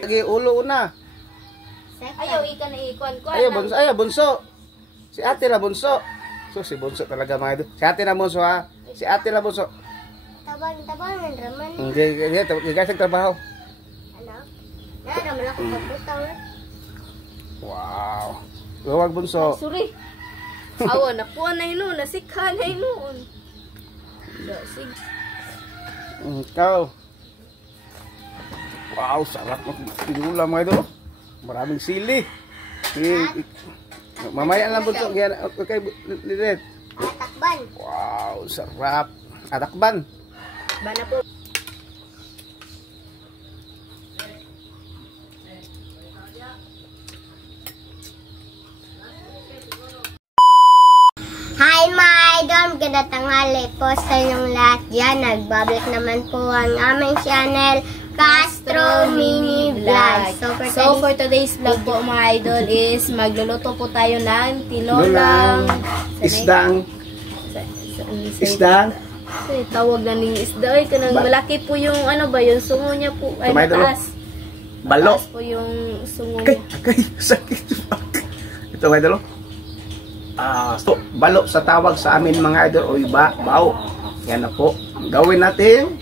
Lagi ulo una. Ayaw, ika na ikon ko. Ayaw, bunso. Si ate na bunso. So, si bunso talaga mga idol. Si ate na bunso ha. Si ate na bunso. Tabang, naman. Hindi, guys, nagtrabaho. Ano? Naman ako pagputaw. Wow. Huwag bunso. Sorry. Awa, nakuha na yun. Nasikha na yun. Sige. Ikaw. Wow, sarap ng mga idol. Maraming sili. Mamaya lang bunso. Okay, lilit. Atakban. Wow, sarap. Atakban. Bana po. Hi mga idol, maganda tanghali po sa inyong lahat dyan. Nagbabalik naman po ang aming channel, Castro Mini Vlog. So for today's vlog po mga idol is magluluto po tayo ng tinolang Isdang. Tawag na ning isda. Ay, kanang malaki po yung ano ba, yung sungo niya po. Ay, mataas. Balo. Mataas po yung sungo niya. Okay, sakit. Ito mga idol. So, balo sa tawag sa amin mga idol o iba, bao. Yan na po. Gawin natin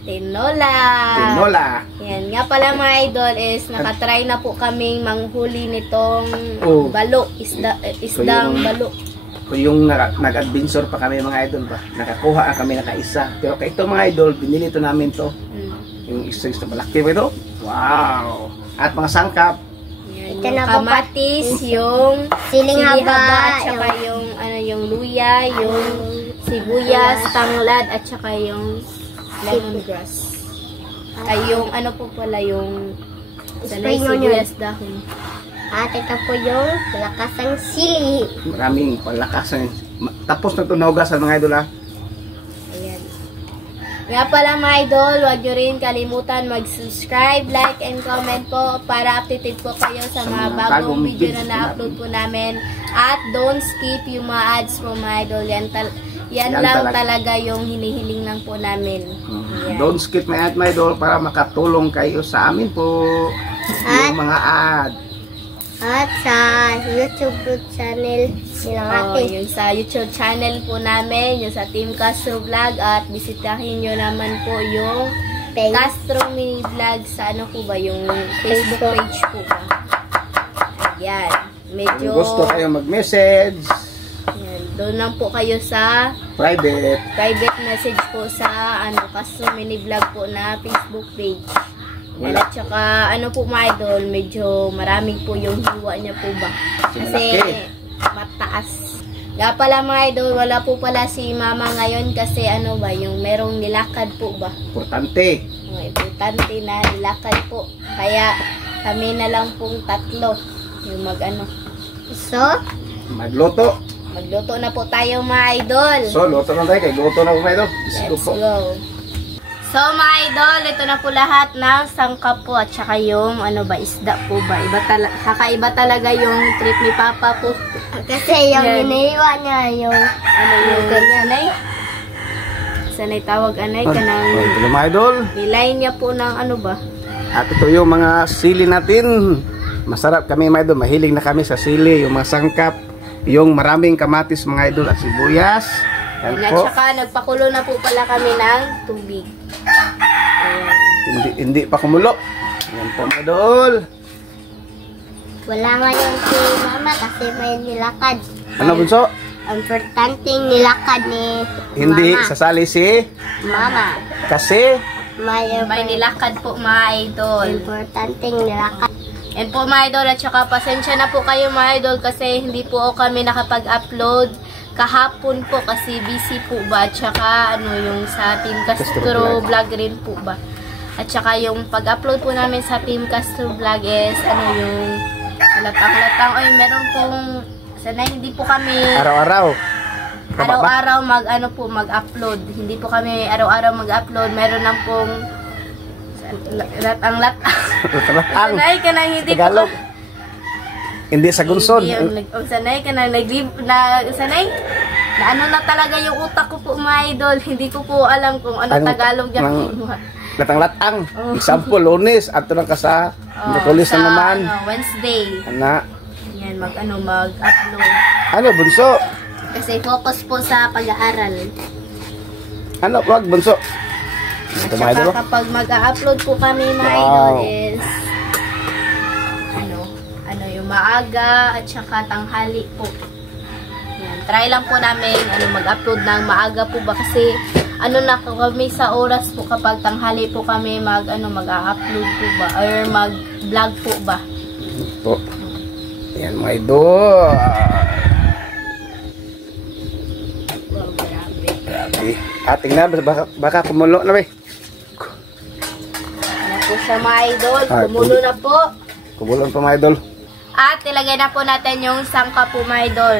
tinola. Yan nga pala mga idol is nakatry na po kaming manghuli nitong balo, isdang balo. Kung yung nag-adventure pa kami mga idol ba, nakakuha kami nakaisa. Pero kay ito mga idol, binili ito namin to. Yung isa malaki ba ito? Wow! At mga sangkap. Ito na kamatis, yung siling haba, at saka yung luya, yung sibuyas, tanglad, at saka yung lemongrass. Ay, yung ano po pala, yung sibuyas dahon. At ito po yung palakasang sili. Maraming palakasan. Tapos na ito naugasan mga idol ha. Ayan. Nga pala mga idol, huwag nyo rin kalimutan mag-subscribe, like, and comment po para updated po kayo sa mga bagong video na na-upload po namin. At don't skip yung mga ads po mga idol. Yan lang talaga yung hinihiling lang po namin. Don't skip my ad mga idol para makatulong kayo sa amin po. Yung mga ad. At sa YouTube channel nilang atin. Yung sa YouTube channel po namin, yung sa Team Castro Vlog. At bisitahin nyo naman po yung Castro Mini Vlog sa ano po ba, yung Facebook page po ba. Ayan. Medyo kung gusto kayo mag-message. Ayan. Doon lang po kayo sa private message po sa Castro Mini Vlog po na Facebook page. At saka, ano po mga idol, medyo maraming po yung hiwa niya po ba. Kasi, mataas. Kaya pala mga idol, wala po pala si mama ngayon kasi ano ba, yung merong nilakad po ba. Importante. Importante na nilakad po. Kaya, kami na lang pong tatlo yung mag-ano. So, magluto. Magluto na po tayo mga idol. So, luto na tayo. Kaya luto na po mga idol. Let's go. So mga idol, ito na po lahat ng sangkap po at saka yung ano ba, isda po ba. Kakaiba talaga yung trip ni Papa po. Kasi yung iniiwa niya yung ano yung sanay. Sanay tawag anay ka ng ito na mga idol. nilay niya po ng ano ba. At ito yung mga sili natin. Masarap kami mga idol. Mahilig na kami sa sili. Yung mga sangkap. Yung maraming kamatis mga idol at sibuyas. At saka nagpakulo na po pala kami ng tubig. Ayan. Hindi pa kumulo. Ayan po mga idol. Wala ngayon si mama kasi may nilakad. Ano bunso? Ang importanteng nilakad ni Hindi mama. sasali si Mama. kasi May nilakad po mga idol. Importanteng nilakad. And po mga idol, at saka pasensya na po kayo mga idol kasi hindi po kami nakapag-upload kahapon po kasi busy po ba. At saka ano yung sa Team Castro Vlog rin po ba. At saka yung pag-upload po namin sa Team Castro Vlog is ano yung latang-latang. Ay meron pong sana hindi po kami araw-araw mag-upload. Hindi po kami araw-araw mag-upload. Meron lang pong latang-latang. Sanay ka na hindi Tagalog. Hindi sa gunsod. Sanay ka na sanay na ano na talaga yung utak ko po mga idol. Hindi ko po alam kung ano Tagalog yan. latang-latang. Example, Lunes, ato na ka sa Miyerkules na naman. Wednesday. Ana. Yan, mag-upload. Ano, bunso? Kasi focus po sa pag-aaral. Ano, wag, bunso? At saka kapag mag-upload po kami mga idol is yung maaga at saka tanghali po. Yan, try lang po namin mag-upload ng maaga po ba kasi na kami sa oras po kapag tanghali po kami mag-upload po ba or mag-vlog po ba. Po. Yan mga idol. Wow, grabe. Ating na, baka kumulo na ba? Ano po siya mga idol, kumulo na po. Kumulo pa mga idol. At ilagay na po natin yung sangka po mga idol.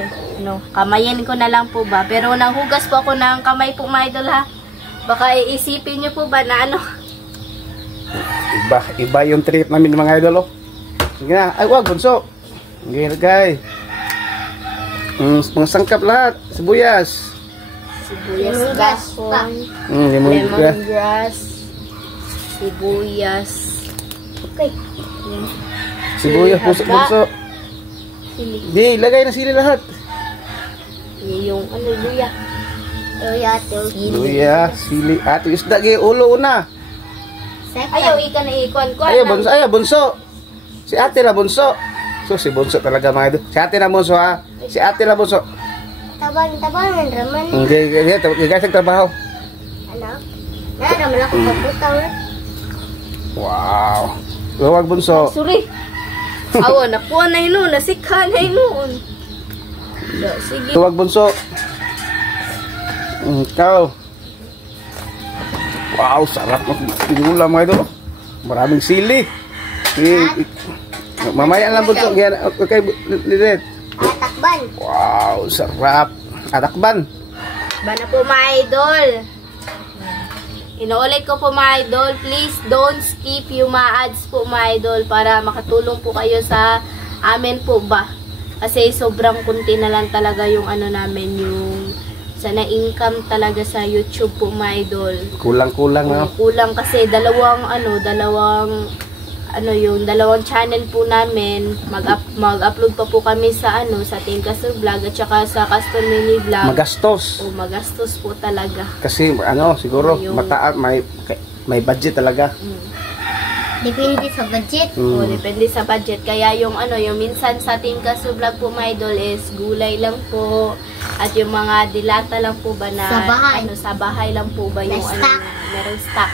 Kamayin ko na lang po ba. Pero nanghugas po ako ng kamay po mga idol ha. Baka iisipin nyo po ba na Iba yung trip namin mga idol. Sige na, ay wag bunso. Sige guys. Mga sangkap lahat. Sibuyas. Gahon. Lemongrass. Sibuyas. Okay. Sibuyas bunso. Di, lagay na sili lahat. Yung luya. Luya, sili. Ato isda gay ulo una. Ayaw ika na ikon ko. Ayaw bunso. Si ate na bunso. So si bunso talaga mga idol. Si ate na bunso ha. Si ate na bunso. Tabang raman. Guys, trabaho. Naraman ako pagputaw. Wow. Huwag bunso. Sorry. Awa, napuan na yun. Nasikha na yun. Sige. Huwag bunso. Ikaw. Wow, sarap ng tinula mga idol. Maraming sili. Mamaya lang bunso. Okay, Linet. Atakban. Wow, sarap. Atakban. Bana po mga idol. Inuulit ko po mga idol, please don't skip yung mga ads po mga idol para makatulong po kayo sa amin po ba. Kasi sobrang kunti na lang talaga yung namin, yung sana income talaga sa YouTube po mga idol. Kulang-kulang na. Kulang kasi dalawang channel po namin. Mag-upload pa po kami sa sa Team Castle Vlog at saka sa Custom Mini Vlog. Magastos. Magastos po talaga. Kasi siguro mataas, may budget talaga. Depende sa budget. Depende sa budget. Kaya yung minsan sa Team Castle Vlog po mga idol is gulay lang po at yung mga dilata lang po ba na sa bahay lang po ba yung merong stock.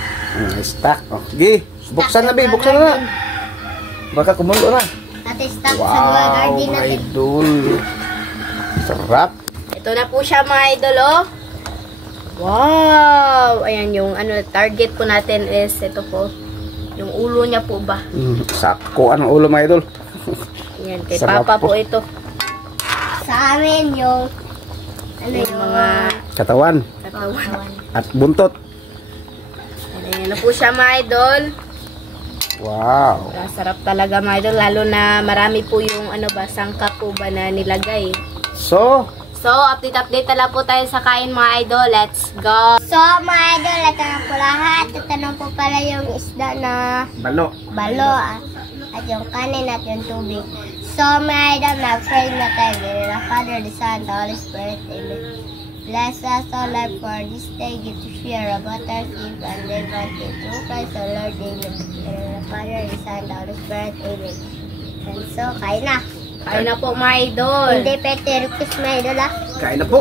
Stock. Sige. Buksan na ba? Buksan na. Baka kumulo na. Natin stock sa garden natin. Idol. Sarap. Ito na po siya mga idol, Wow! Ayan yung target po natin is ito po. Yung ulo niya po ba? Sako ang ulo mga idol. Ayan, kay sarap Papa po ito. Sa amin yung yung mga katawan. At buntot. Ayan na po siya mga idol. Wow. Sarap talaga mga idol. Lalo na marami po yung sangka po ba na nilagay. So, update na lang po tayo sa kain mga idol. Let's go! So, mga idol, ito na po lahat. Ito na po pala yung isda na balo. At yung kanin at yung tubig. So, mga idol, na-pray na tayo. The Father, the Son, the Holy Spirit. Amen. Bless us, O Lord, for this day. Give to share about our sins and live until through Christ, O Lord. Amen. The Father, the Son, the Holy Spirit. Amen. And so, kain na. Kain na po, mga idol. Hindi pwede request, mga idol, Kain na po.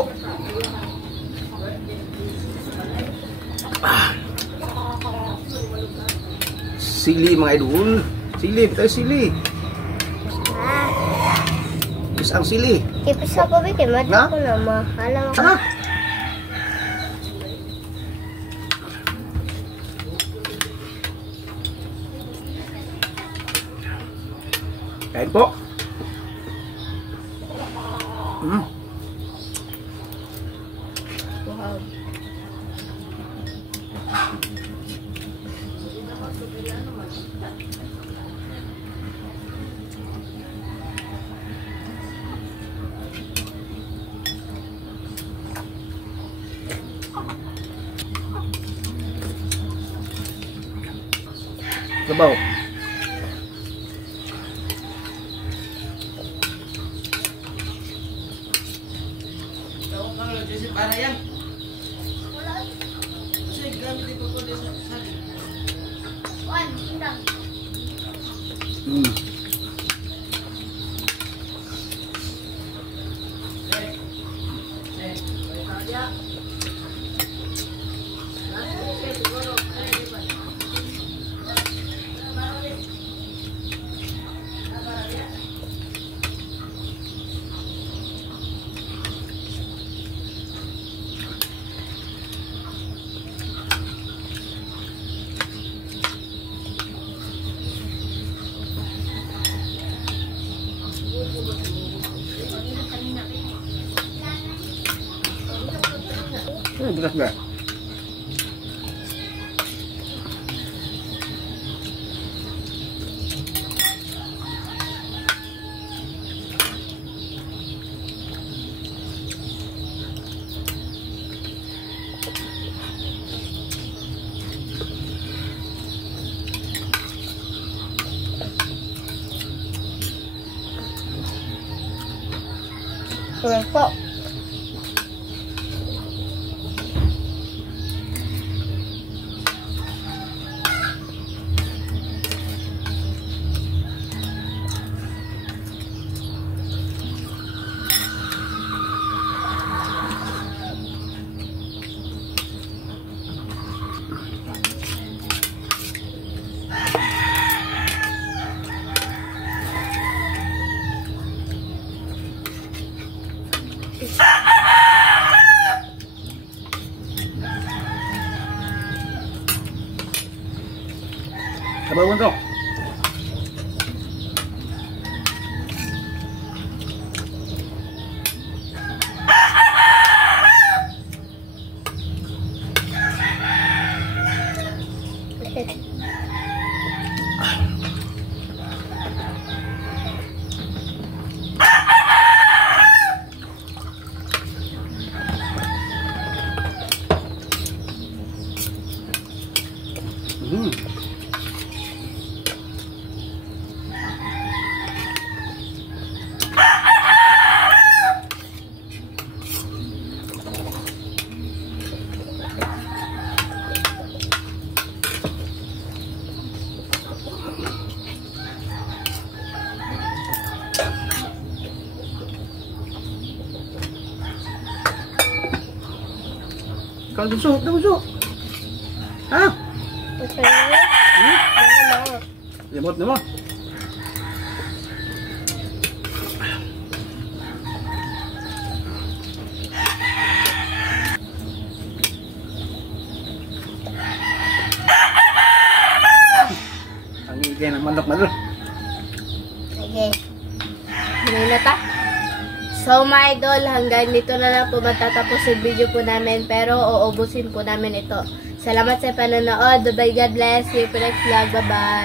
Sili, mga idol. Sili, tayo sili. Isang sili. Tipis ako, Biki. Mata ko na, mahal ako. Kain po. Wow. Sabaw. Hmm. Bukas nggak? Kurang po. Sabaw mo to. Kalau busuk, dah busuk. Ha? Okay. Lemot naman. Ang ingay ng manok madul. Okay. Hindi na ta. So mga idol, hanggang dito na lang po matatapos yung video po namin, pero uubusin po namin ito. Salamat sa panonood. Bye-bye. God bless. See you for next vlog. Bye-bye.